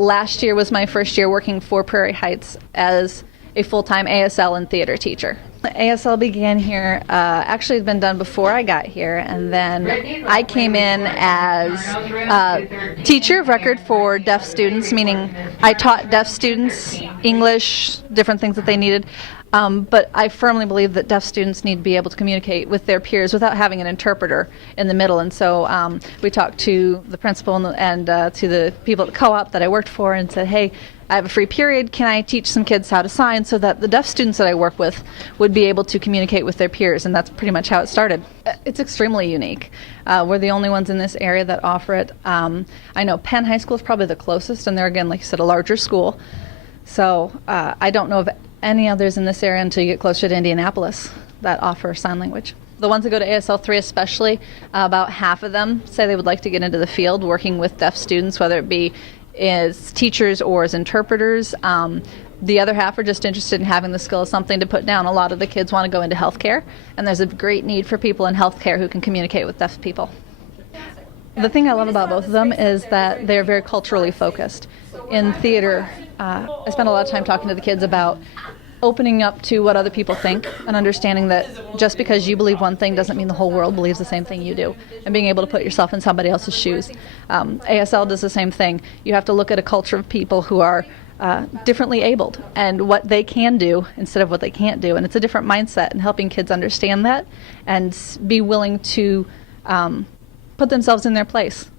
last year was my first year working for Prairie Heights as a full-time ASL and theater teacher. ASL began here, actually had been done before I got here, and then I came in as teacher of record for deaf students, meaning I taught deaf students English, different things that they needed. But I firmly believe that deaf students need to be able to communicate with their peers without having an interpreter in the middle. And so we talked to the principal and to the people at the co-op that I worked for and said, hey, I have a free period. Can I teach some kids how to sign so that the deaf students that I work with would be able to communicate with their peers? And that's pretty much how it started. It's extremely unique. We're the only ones in this area that offer it. I know Penn High School is probably the closest, and they're, again, like you said, a larger school. So I don't know of any others in this area until you get closer to Indianapolis that offer sign language. The ones that go to ASL 3 especially, about half of them say they would like to get into the field working with deaf students, whether it be as teachers or as interpreters. The other half are just interested in having the skill as something to put down. A lot of the kids want to go into healthcare, and there's a great need for people in healthcare who can communicate with deaf people. The thing I love about both of them is that they're very culturally focused. In theater, I spend a lot of time talking to the kids about opening up to what other people think and understanding that just because you believe one thing doesn't mean the whole world believes the same thing you do, and being able to put yourself in somebody else's shoes. ASL does the same thing. You have to look at a culture of people who are differently abled and what they can do instead of what they can't do, and it's a different mindset, and helping kids understand that and be willing to put themselves in their place